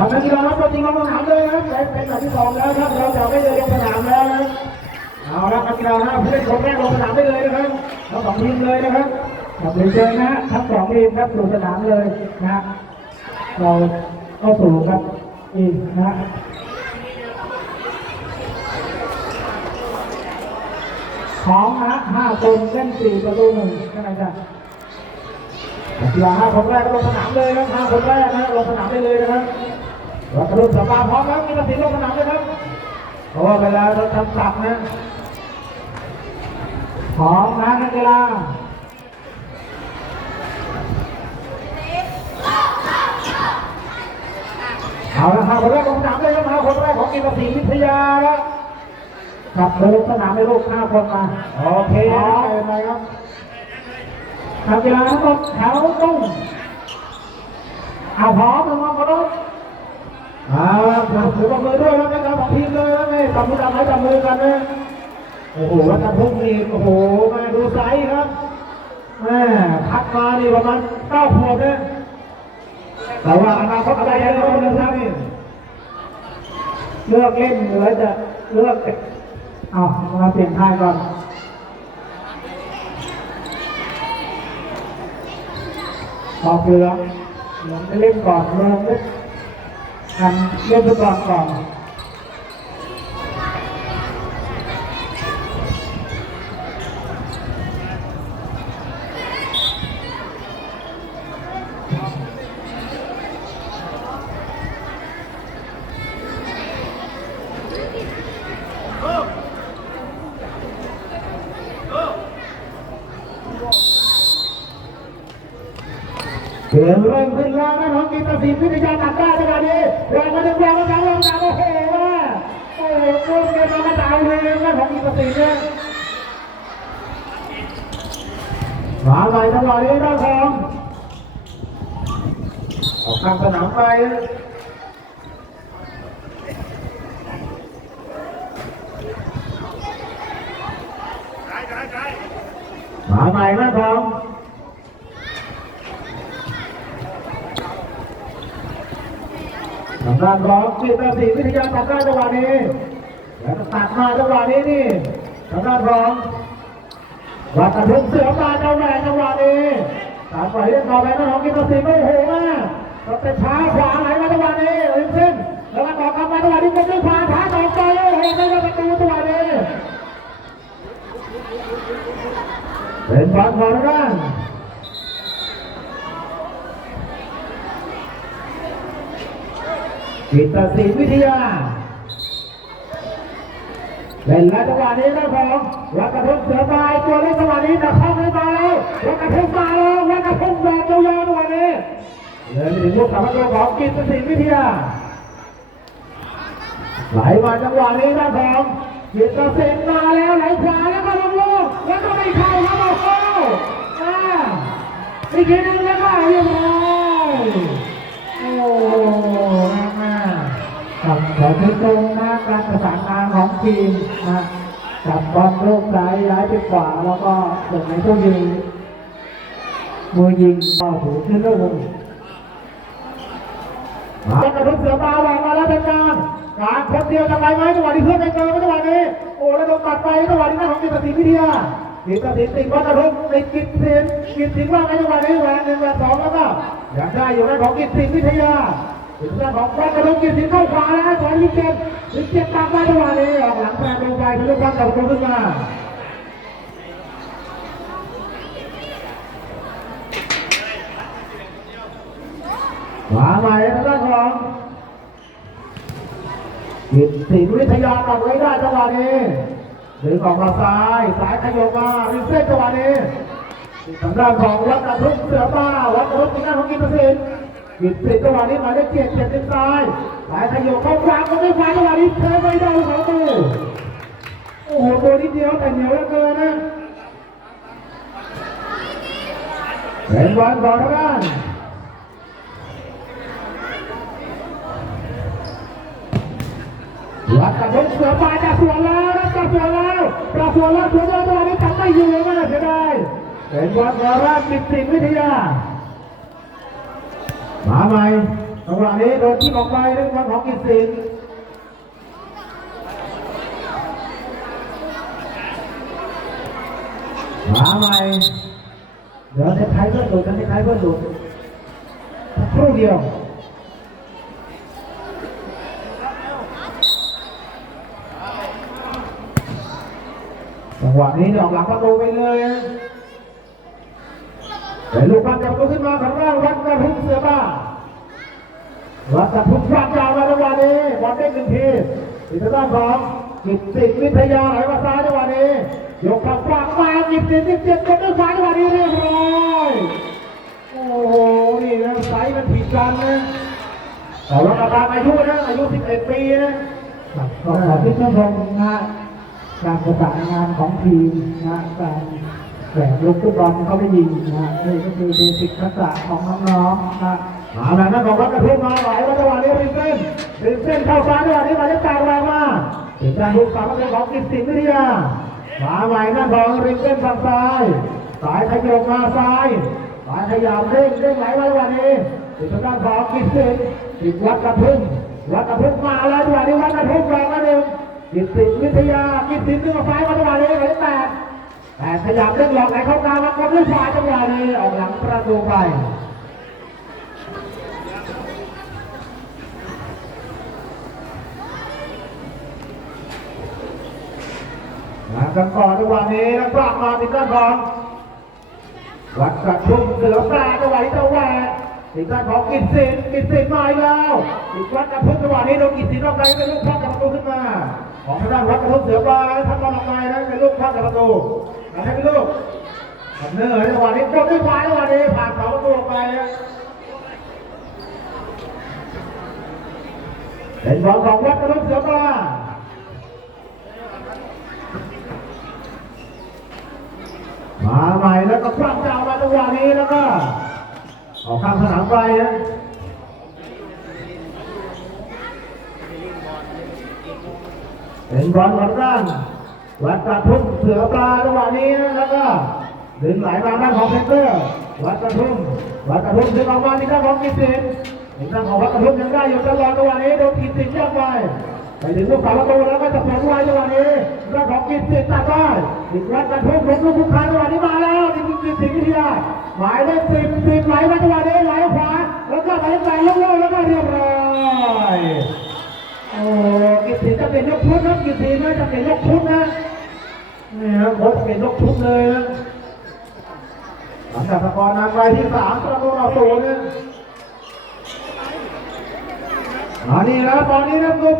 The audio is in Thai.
เรานักกีฬาครับตัวจริงลงสนามเลยครับเป็นแบบที่สองแล้วครับเราจะไม่เลยลงสนามแล้วนะเอาละนักกีฬาห้าผู้เล่นคนแรกลงสนามได้เลยนะครับทั้งสองทีมเลยนะครับขอบคุณเชิญนะทั้งสองทีมครับสู่สนามเลยนะเราเข้าสู่ครับอีกนะของนะห้าคนเล่นสี่ประตูหนึ่งใช่ไหมจ๊ะกีฬาห้าคนแรกก็ลงสนามเลยนะครับห้าคนแรกนะลงสนามได้เลยนะครับ รัตรุ่นสปาพร้อมครับมีตัดสินลงสนามเลยครับเพราะว่าเวลาเราทำสับนะพร้อมนะนักกีฬาเอาละห้าคนแรกลงสนามเลยครับห้าคนแรกของกีฬาศรีวิทยาแล้วขับลงสนามในลูกห้าคนมาโอเคไปครับนักกีฬาทั้งหมดแถวตรงเอาพร้อมลงมาพร้อม อ่าถือว่ามือด้วยแล้วนักกีฬาสองทีมเลยแล้วนี่จับมือจับไม้จับมือกันนะโอ้โหวัชพุ่งนี่โอ้โหแม่ดูไซส์ครับแม่พักมานี่ประมาณเก้าขวบเนี่ยแต่ว่าอนาคตอะไรยังไม่รู้นะครับนี่เลือกเล่นหรือจะเลือกเอามาเปลี่ยนท่ายก่อนบอกเหลืองเหลืองเล่นก่อนเริ่มเล่น กันเล่นไปก่อนก่อน เสียงเริ่มขึ้นแล้วนะน้องกิตติวิทยาตัดได้จังหวะนี้แรงมาถึงแรงมาแล้วแรงมาโอ้โหว่าโอ้โหโคตรเกมมากระจายเลยนะของกิตติเนี่ยมาไหลจังหวะนี้ด้านของออกข้างสนามไปมาใหม่นะทอง ทาง ด้านของกิตติวิทยาตัดได้จังหวะนี้แล้วก็ตัดมาจังหวะนี้นี่ทางด้านของวัดกระทุงเสือมาเจังหวะจังหวะนี้ตัดไปเรียบร้อยแล้วของกิตติโอ้โหมากก็เป็นช้าขวาไหลมาจังหวะนี้ริมเส้นแล้วก็ต่อกลับมาจังหวะนี้ก็ด้วยขวาท้าต่อไปโอ้โหไม่ได้ประตูจังหวะนี้เป็นบอลของทางด้าน กิตติวิทยาเล่นแล้วจังหวะนี้นะผมวัดกระทุ้งเสือตายตัวเล็กจังหวะนี้จะเข้าไม่มาแล้ววัดกระทุ้งมาแล้ววัดกระทุ้งแบบยาวๆจังหวะนี้เลยถึงลูกสามประของกิตติวิทยาไหลมาจังหวะนี้นะผมกิตติมาแล้วไหลขวาแล้วก็ลงลูกแล้วก็ไม่เข้าครับโอ้โหอ่าอีกทีหนึง กับขอชื่นะการประสานงานของทีมนะจับบอลลูกซ้ายย้ายไปขวาแล้วก็ส่งให้ผู้ยิงมือยิงก็ถูขึ้นลูกจะกระทุกเสือตาแหวกมาแล้วเป็นการการคนเดียวจะไปไหมจังหวะนี้เพื่อนไม่เจอจังหวะนี้โอ้แล้วโดนตัดไปจังหวะนี้นะของกิตติวิทยากิตติติดวัดกระทุกติดกิตติกิตติว่าไงจังหวะนี้แหวนหนึ่งแหวนสองแล้วก็อยากได้อยู่ในของกิตติวิทยา ถึงด้านของวัดกระทุกกิตติเข้าขวาแล้วสอนยิงเจ็บยิงเจ็บตามมาจังหวะนี้ออกหลังแปลงลงไปเป็นลูกบอลกับประตูขึ้นมาขวาใหม่ทางด้านของกิตติวิทยาตัดไว้ได้จังหวะนี้ดึงออกมาซ้ายซ้ายขยบมาริเส้นจังหวะนี้ทางด้านของวัดกระทุกเสือป้าวัดกระทุกทางด้านของกินสิน ติกิตติจังหวะนี้หมายเลขเจ็ดเจ็ดทิศซ้ายซ้ายขยบเข้าขวาก็ไม่ขวาจังหวะนี้เทไม่ได้ของตูโอ้โหตัวนิดเดียวแต่เหนียวเหลือเกินนะเป็นบอลของทางด้านวัดกระทุกเสือปลาจะสวนแล้วนะจะสวนแล้วจะสวนแล้วสวนแล้วตัวนี้จับไม่อยู่เลยมากเสียดายเป็นวัดวาระกิตติวิทยา มาใหม่จังหวะนี้โดนที่ออกไปด้วยบอลของกิสินมาใหม่เดี๋ยวในไทยเพื่อนหลุดนะในไทยเพื่อนหลุดครู่เดียวจังหวะนี้ออกหลังประตูไปเลยแต่ลูกพันจับตัวขึ้นมาของเราวัดกระทุ้งเสือบ้า วัดกทุ้งฟาดยาวมาจังหวะนี้บอลเด้งหนึ่งทีอิสระของกิตติวิทยาไหลมาซ้ายจังหวะนี้ยกขับขวางมากิตติกิตติกดด้วยขวาจังหวะนี้เรียบร้อยโอ้โหนี่นะไซส์มันผิดกันนะแต่ว่าประธานอายุนะอายุ 11 ปีนะครับก็ขอที่ชื่นชมนะการประสานงานของทีมนะการแข่งลูกฟุตบอลเขาได้ยิงนะนี่ก็คือเบสิกทักษะของน้องๆนะ มาแล้วนะของวัดกระทุ่มมาไหลมาจังหวะนี้ริมเส้นริมเส้นเข้าซ้ายจังหวะนี้มาจะตากแรงมาเป็นการบุกฝั่งเป็นของกิตติวิทยามาใหม่นะของริมเส้นฝั่งซ้ายสายขยับมาซ้ายสายขยับเด้งเด้งไหลมาจังหวะนี้เป็นทางด้านของกิตติติดวัดกระทุ่มวัดกระทุ่มมาแล้วจังหวะนี้วัดกระทุ่มแรงมาหนึ่งกิตติวิทยากิตติดึงออกซ้ายมาจังหวะนี้ไหลแปดแต่ขยับเด้งหลอกไหลเข้ากลางมากดด้วยขวาจังหวะนี้ออกหลังประตูไป มากันก่อนจังหวะนี้แล้วกลับมาติดด้านของวัดกระชุ่มเสือแปรจังหวจะแหวกติดด้านของกิตสินกิตสินมาอีกแล้วติดวัดกระชุ่มจังหวะนี้โดนกิตสินรอบในเป็นลูกพักกับประตูขึ้นมา ของทางด้านวัดกระชุ่มเสือปลาทำบอลออกไปนะเป็นลูกพักกับประตูนะให้เป็นลูกทำเนื้อจังหวะนี้กดด้วยขวาจังหวะนี้ผ่านเสาประตูไปเป็นบอลของวัดกระชุ่มเสือปลา มาใหม่แล้วก็คว้างเจ้ามาจังหวะนี้แล้วก็ออกข้างสนามไปนะเป็นบอลหมดร่างวัดกระทุ่มเสือปลาจังหวะนี้นะแล้วก็ดึงไหลมาด้านของเพนเตอร์วัดกระทุ่มวัดกระทุ่มดึงออกมาที่ด้านของกิตตินอีกด้านของวัดกระทุ่มยังได้อยู่ตลอดจังหวะนี้โดนกิตินยกไป ไปถึงลูกสาวประตูแล้วก็จะผลไว้จังหวะนี้เรื่องของกิตติตัดได้อีกวัดกระทุ่มล้มลูกคุกคานจังหวะนี้มาแล้วนี่คือกิตติวิทยาหมายเลขสิบสิบไหลมาจังหวะนี้ไหลขวาแล้วก็ไหลใส่ลูกโลกแล้วก็เรียบร้อยโอ้กิตติจะเป็นยกชุดนะกิตตินะจะเป็นยกชุดนะนี่นะโค้ชเป็นยกชุดเลยนะหลังจากสกอร์นำไปที่สามประตูต่อศูนย์นะอันนี้แล้วตอนนี้นะครับ